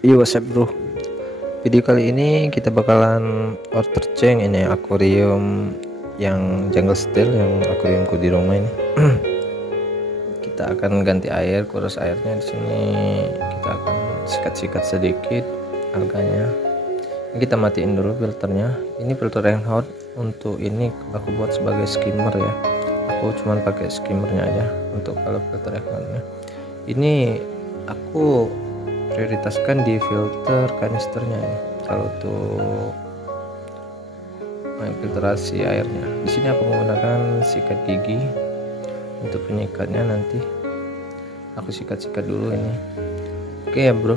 Iya, WhatsApp bro. Video kali ini kita bakalan order ceng ini akuarium yang jungle style, yang akuariumku di rumah ini. Kita akan ganti air, kuras airnya di sini. Kita akan sikat-sikat sedikit alganya. Kita matiin dulu filternya. Ini filter Reinhardt. Untuk ini aku buat sebagai skimmer ya. Aku cuman pakai skimmernya aja untuk kalau filter Reinhardtnya. Ini aku prioritaskan di filter kanisternya ini kalau untuk filtrasi airnya. Di sini aku menggunakan sikat gigi untuk penyikatnya, nanti aku sikat-sikat dulu ini. Oke ya bro,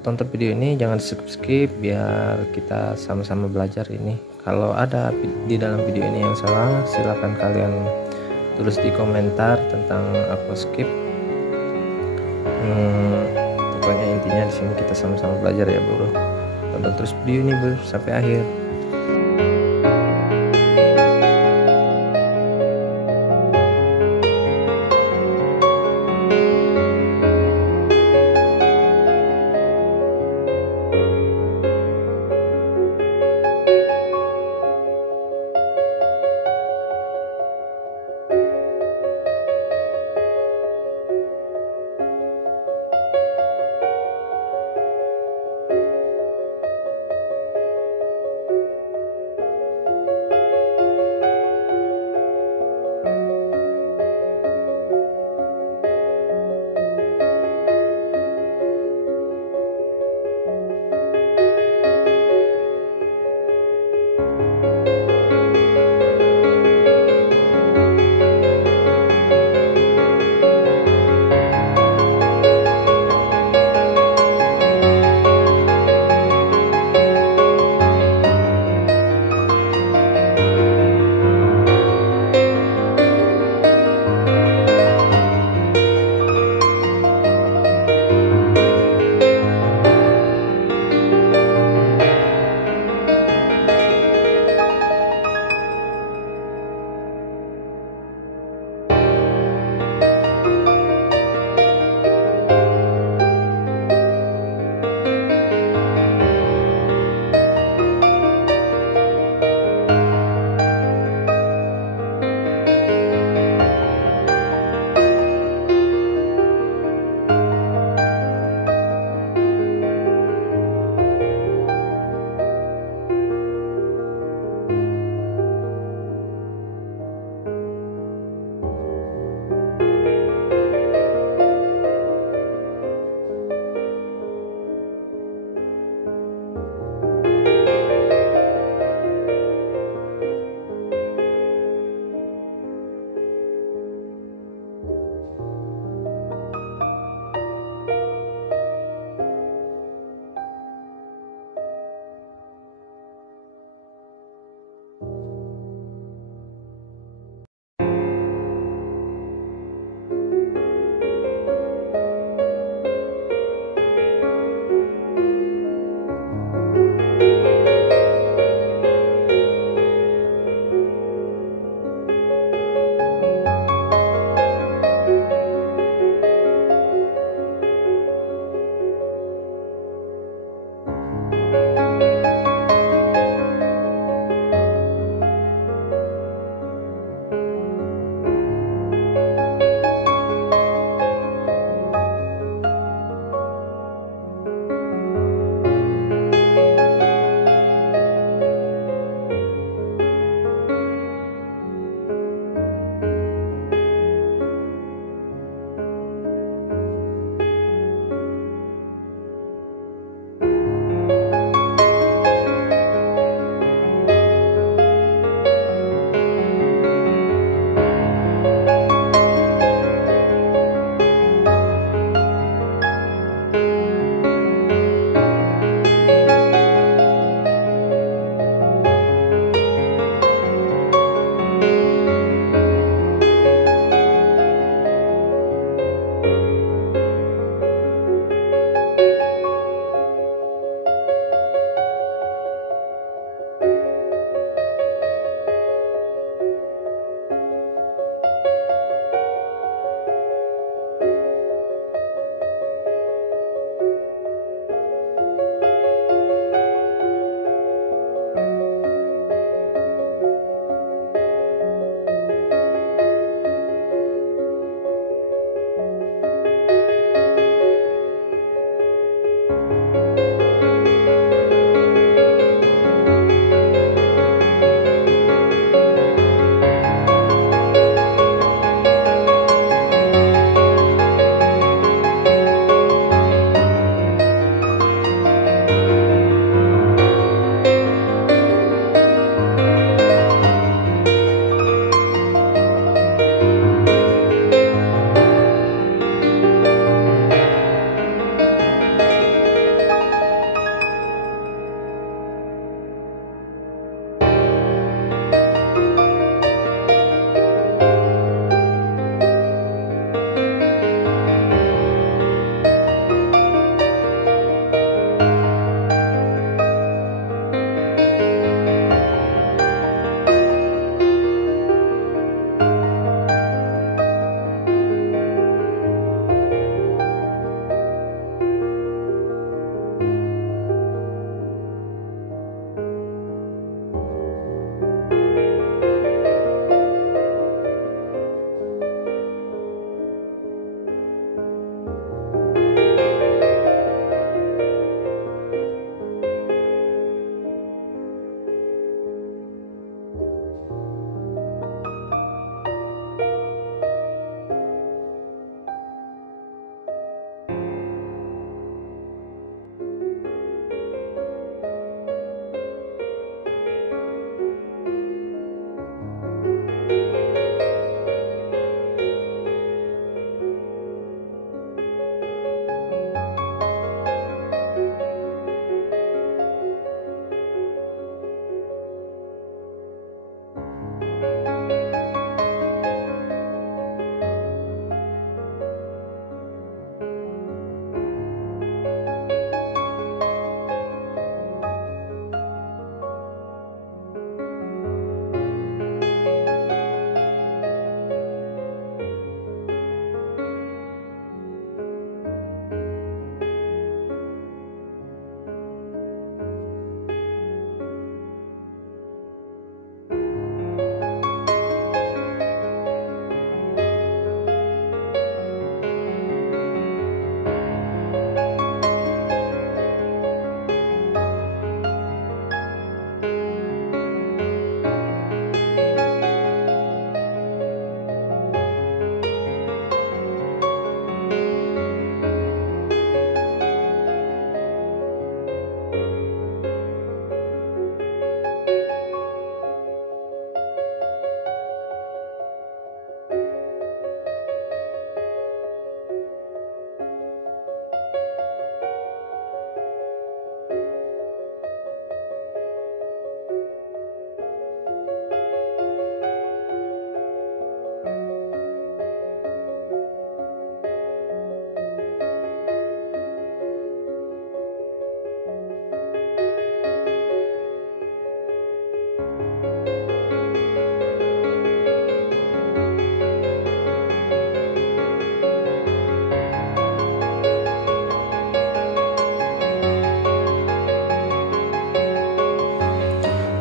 tonton video ini jangan skip biar kita sama-sama belajar ini. Kalau ada di dalam video ini yang salah, silahkan kalian tulis di komentar tentang aku skip. Pokoknya intinya di sini kita sama-sama belajar ya bro. Tonton terus video ini bro sampai akhir.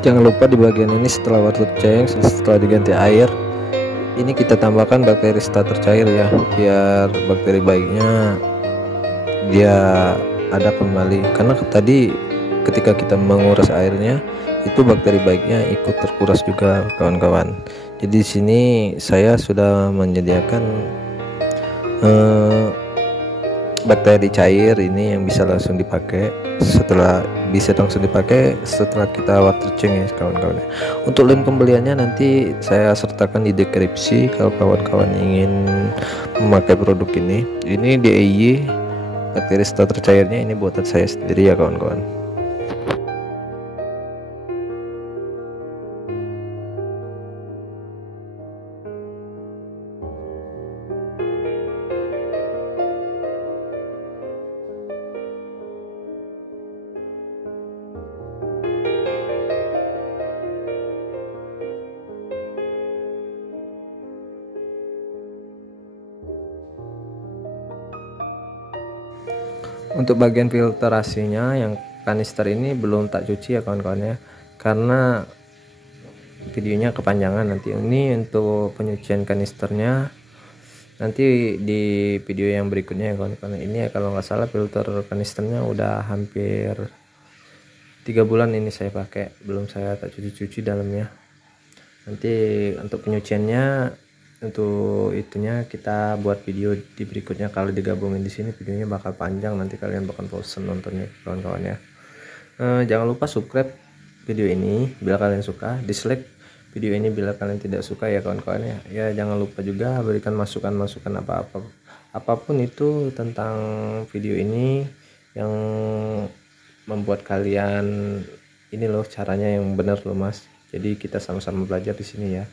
Jangan lupa di bagian ini setelah water change, setelah diganti air, ini kita tambahkan bakteri starter cair ya, biar bakteri baiknya dia ada kembali. Karena tadi ketika kita menguras airnya, itu bakteri baiknya ikut terkuras juga kawan-kawan. Jadi di sini saya sudah menyediakan bakteri cair ini yang bisa langsung dipakai setelah kita water change ya kawan-kawan. Untuk link pembeliannya nanti saya sertakan di deskripsi kalau kawan-kawan ingin memakai produk ini. Ini DIY bakteri starter cairnya, ini buatan saya sendiri ya kawan-kawan. Untuk bagian filtrasinya yang kanister ini belum tak cuci ya kawan-kawan ya, karena videonya kepanjangan. Nanti ini untuk penyucian kanisternya nanti di video yang berikutnya ya kawan-kawan. Ini ya kalau nggak salah filter kanisternya udah hampir 3 bulan ini saya pakai, belum saya tak cuci-cuci dalamnya. Nanti untuk penyuciannya, untuk itunya kita buat video di berikutnya. Kalau digabungin di sini videonya bakal panjang, nanti kalian bakal bosen nontonnya kawan-kawan ya. Jangan lupa subscribe video ini bila kalian suka, dislike video ini bila kalian tidak suka ya kawan-kawan ya. Ya jangan lupa juga berikan masukan-masukan apapun itu tentang video ini yang membuat kalian ini loh caranya yang benar loh mas. Jadi kita sama-sama belajar di sini ya.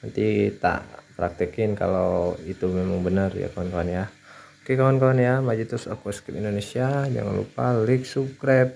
Nanti tak praktekin kalau itu memang benar ya kawan-kawan ya. Oke kawan-kawan ya, maju terus Aquascape Indonesia. Jangan lupa like, subscribe,